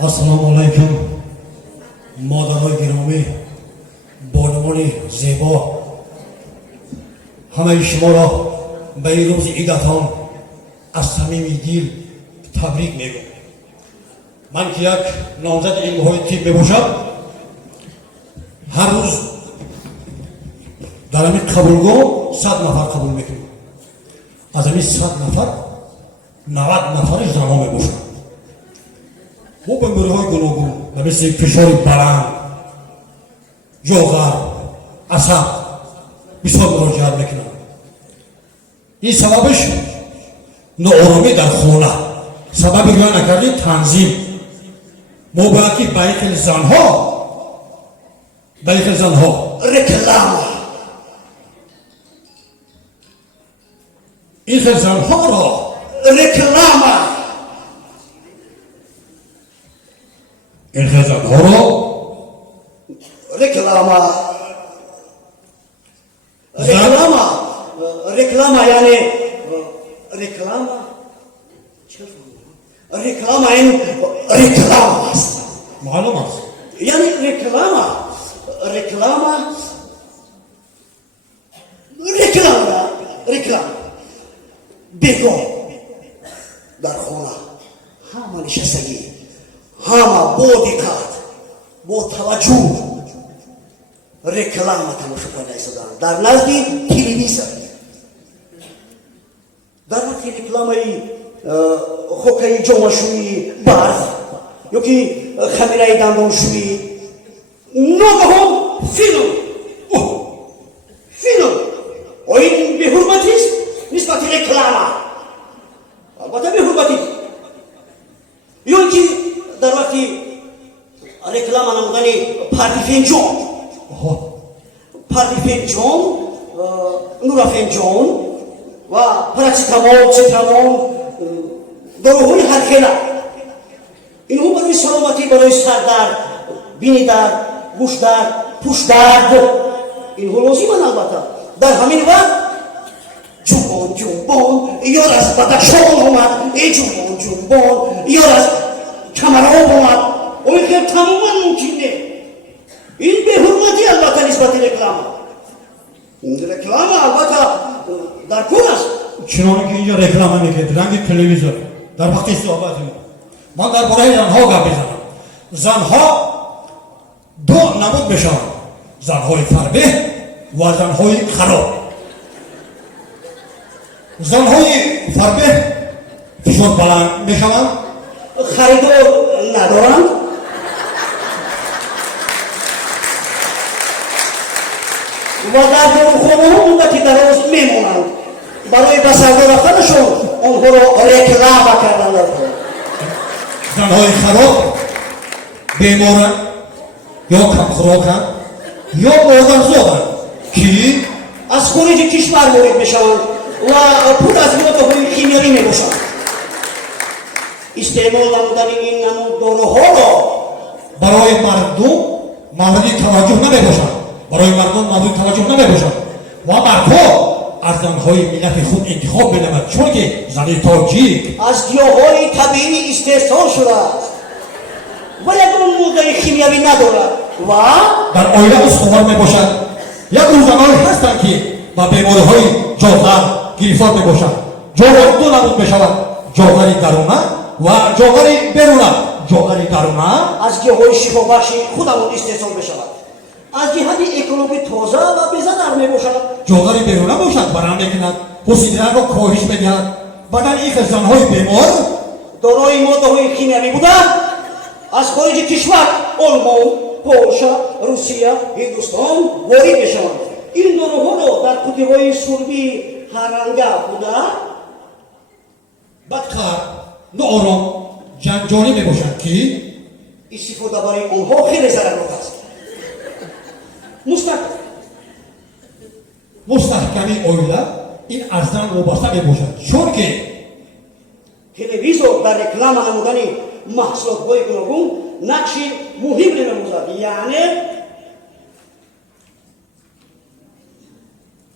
Assalomu alaykum. Modaroy giromi, bolmoni zebo. Hamma shumoro به روز عیدتان از صمیم دل تبریک میگم. من که یک نامزد علم‌های طب باشم، هر روز در همین قبولگاه 100 نفر قبول میکنم. از همین 100 نفر 90 نفرش زنها میباشند. با بیماری‌های گوناگون مثل فشار بلند، جگر، عصب بسیار مراجعت میکنند. این سببش ناآرامی در خانه، سبب بیان نکردن تنظیم. ما باید که برای زنها رکلام، این زنها را رکلام، این زنها را رکلام، reklama yani reklama yani reklama است. معلوم است. یعنی reklama بگو در خونه همه نشستگی، همه با دقت با توجه reklama تماشا کننده ایستادن در نزد تلویزیون. در وقتی رکلامای خوکای جامشویی برف یا که خمیرای دندانشویی ناگهان فیلم این به حرمتی است نسبت رکلاما، البته به حرمتی است. یا که در وقتی رکلاما نمودن پارتی فنجان، نورا فنجان و پراتیتامول، چترامول، داروهای هر خیلی اینها برای سلامتی، برای سردرد، بینی درد، گوش درد، پوست درد اینها لازمند. البته در همین وقت جنبان یا از بدخشان آمد، جنبان یا از کمرآب آمد، اون که تماما ممکنه. این به حرمتی البته نسبت رکلام البته در کون است. چنانه که اینجا رکلام میگه رنگ تلویزیون در وقتی صحبت من در برای زنها گپ بزنم. زنها دو نمود بشن، زنهای فربه و زنهای خراب. زنهای فربه فشار بلند میشوند، خریدار ندارند، و در خانه ها مدتی دراز میمونند. برای بسرده رفتنشون اونها را رکلام کردن. زنهای خراب بیمارن یا کمخوراکن یا مادرزادن که از خارج کشور وارد میشوند و پر از ماده‌های شیمیایی میباشند. استعمال نمودن این نمود داروها را برای مردم مورد توجه نمیباشند، و مردها از زنهای ملت خود انتخاب بنماید، چون که زن تاجیک از گیاهای طبیعی استحصال شده است و یک ماده شیمیایی ندارد و در آینه استوار میباشد. یک زنهایی هستند که با بیماری‌های جاغر گرفتار میباشند. جاغر دو نمود میشود، جاغر درونه و جاغر بیرونه. جاغر درونه از گیاهای شفابخش خودمون استحصال میشود، از جهت اکولوژی تازه و بزرگ میباشد. جاغر بیرونه باشد برنده میکند، پوسیدن را کاهش میدهد. بدن این زنهای بیمار دارای ماده‌های شیمیایی بودند از خارج کشور آلمان، پولشا، روسیه، هندوستان وارد میشوند. این داروها را در قوطی‌های سربی هر رنگه بوده بدکار، ناآرام، جنجالی میباشند که استفاده برای آنها خیلی ضررناک است. مستحکمی اویله این از زن وابسته میباشد، چون که تلویزیون در رکلام نمودن محصولات‌های گوناگون نقش مهم نموزد. یعنی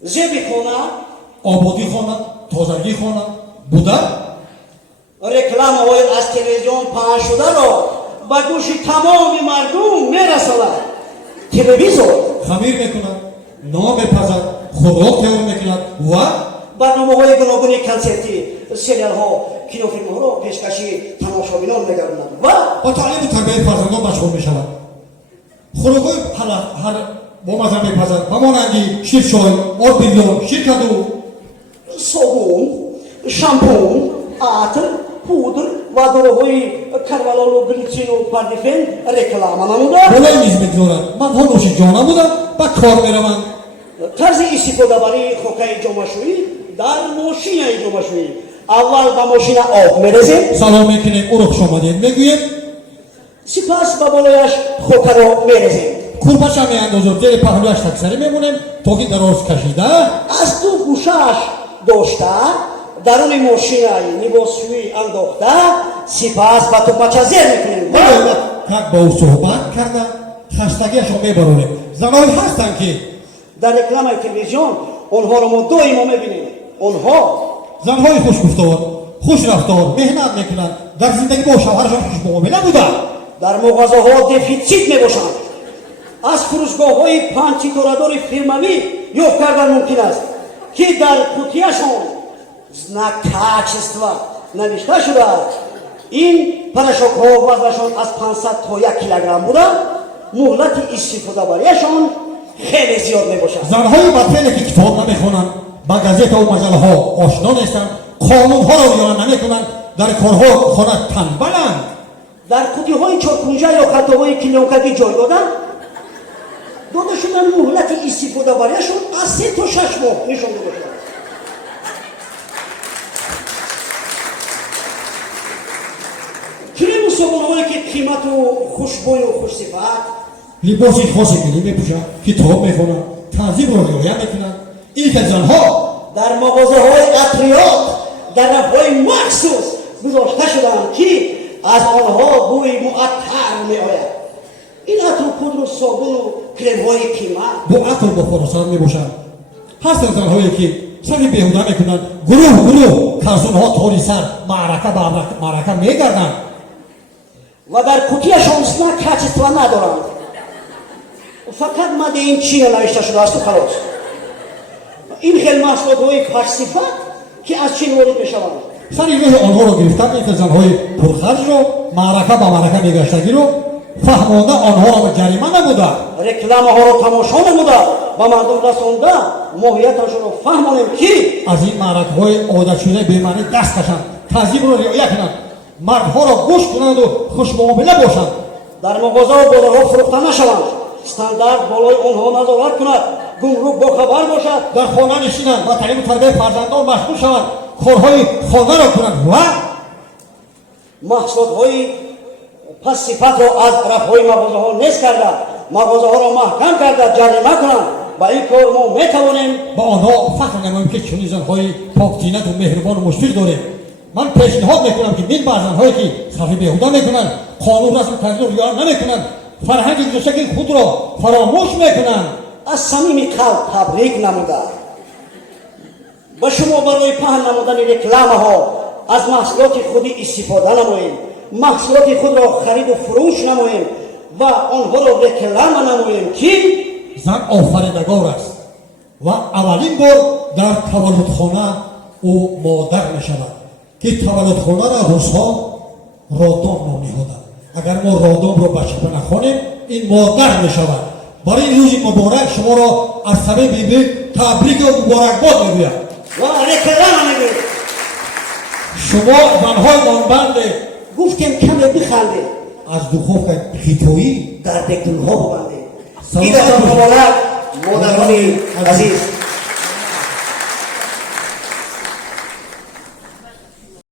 زیبی خانه، آبادی خانه، تازگی خانه بوده. رکلام های از تلویزیون پخش شده را ба гӯши тамоми мардум мерасонад. Телевизор хамир мекунад, нон мепазад, хӯрок тайёр мекунад ва барномаҳои гуногуни консерти, сериалҳо, кинофилмҳоро пешкаши тамошобинон мегардонад ва ба таълиму тарбияи фарзандон машғул мешавад. хӯрокҳои ҳар бомаза мепазад ба монанди ширчой, орбиён, ширкаду, собун, шампун, атр, пудр ва дороҳои карвалолу глитсину пардифен реклама намуда болои низ мегузорад. Мардҳо нӯши ҷон намуда ба кор мераванд. тарзи истифодабарии хокаи ҷомашӯӣ дар мошинаи ҷомашӯӣ. аввал ба мошина об мерезем, салом мекунем, уро хушомадед мегӯем, сипас ба болояш хокаро мерезем. курбаша меандозем, зери паҳлӯяш таксарӣ мемонем, то ки дароз кашида аз ду гӯшааш дошта даруни мошинаи либосшӯӣ андохта сипас ба тӯбача зер мекунем. как ба ӯ суҳбат карда хастагиашро мебаронем. занҳое ҳастанд ки дар рекламаи телевизион онҳоро мо доимо мебинем. онҳо занҳои хушгуфтор, хушрафтор, меҳнат мекунанд, дар зиндагӣ бо шавҳарашон хушмуомила буданд. дар мағозаҳо дефитсит мебошанд. аз фурӯшгоҳҳои панҷситорадори фирмавӣ ёфт кардан мумкин аст ки дар қутияшон знак качества навишта шудааст. ин порошокҳо вазнашон аз 500 то 1 килограмм буда муҳлати истифодабарияшон хеле зиёд мебошад. занҳои бадфеъле ки китоб намехонанд, ба газетаву маҷалаҳо ошно нестанд, қонунҳоро риоя намекунанд, дар корҳо хона танбаланд. дар қутиҳои чоркунҷа ё картоҳои клёнкагӣ ҷой дода шуданд муҳлати истифодабарияшон аз 3 то 6 моҳ нишон дода шуданд. крему собунҳое ки қимату хушбӯю хушсифат, либоси хоси милӣ мепӯшанд, китоб мехонанд, танзимро риоя мекунанд. ин ки занҳо дар мағозаҳои атриёт дарабҳои махсус гузошта шуданд ки аз онҳо бӯи муаттар меояд. ин атру пудру собуну кремҳои қимат бо ақл бо форосат мебошанд. ҳастанд занҳое ки сари беҳуда мекунанд, гурӯҳ казунҳо тори сар маърака ба маърака мегарданд. ва дар кутияшон знак качества надоранд. фақат мадеин чина навишта шудаасту халос. ин хел маҳсулотҳои фашсифат ки аз чин ворид мешаванд. сари роҳи онҳоро гирифта ин ки занҳои пурхарҷро маърака ба маърака мегаштагиро фаҳмонда онҳоро ба ҷарима намуда, рекламаҳоро тамошо намуда ба мардум расонда моҳияташонро фаҳмонем ки аз ин маъракаҳои одатшуда бемаънӣ даст кашанд, танзимро риоя кунанд, мардҳоро гӯш кунанду хушмуомила бошанд. дар мағозаву бозорҳо фурӯхта нашаванд. стандарт болои онҳо назорат кунад, гумрук бохабар бошад. дар хона нишинанд ва таълиму тарбияи фарзандон машғул шаванд, корҳои хонаро кунанд ва маҳсулотҳои пассифатро аз рафҳои мағозаҳо нест карда мағозаҳоро маҳкам карда ҷарима кунанд. ба ин кор мо метавонем ба онҳо фахр намоем ки чунин занҳои поктинату меҳрубону мушфиқ дорем. ман пешниҳод мекунам ки мин бар занҳое ки сарфи беҳуда мекунанд, қонун расму танзимро риоя намекунанд, фарҳанги гузаштаги худро фаромӯш мекунанд, аз самими қалб табрик намуда ба шумо барои паҳн намудани рекламаҳо аз маҳсулоти худи истифода намоем, маҳсулоти худро хариду фурӯш намоем ва онҳоро реклама намоем ки зан офаридагор аст ва аввалин бор дар таваллудхона ӯ модар мешавад ки таваллудхонаро рӯзҳо родом ном меҳоданд. агар мо родомро ба чапа нахонем ин модар мешавад. барои рӯзи муборак шуморо аз сабаби бӣ табрику муборакбод мегӯям. ва реклама мегӯем. шумо занҳои нонбанде гуфтем каме биханде, аз духовка хитоӣ дар бетунҳо бубанде. идаам муборак модарони азиз.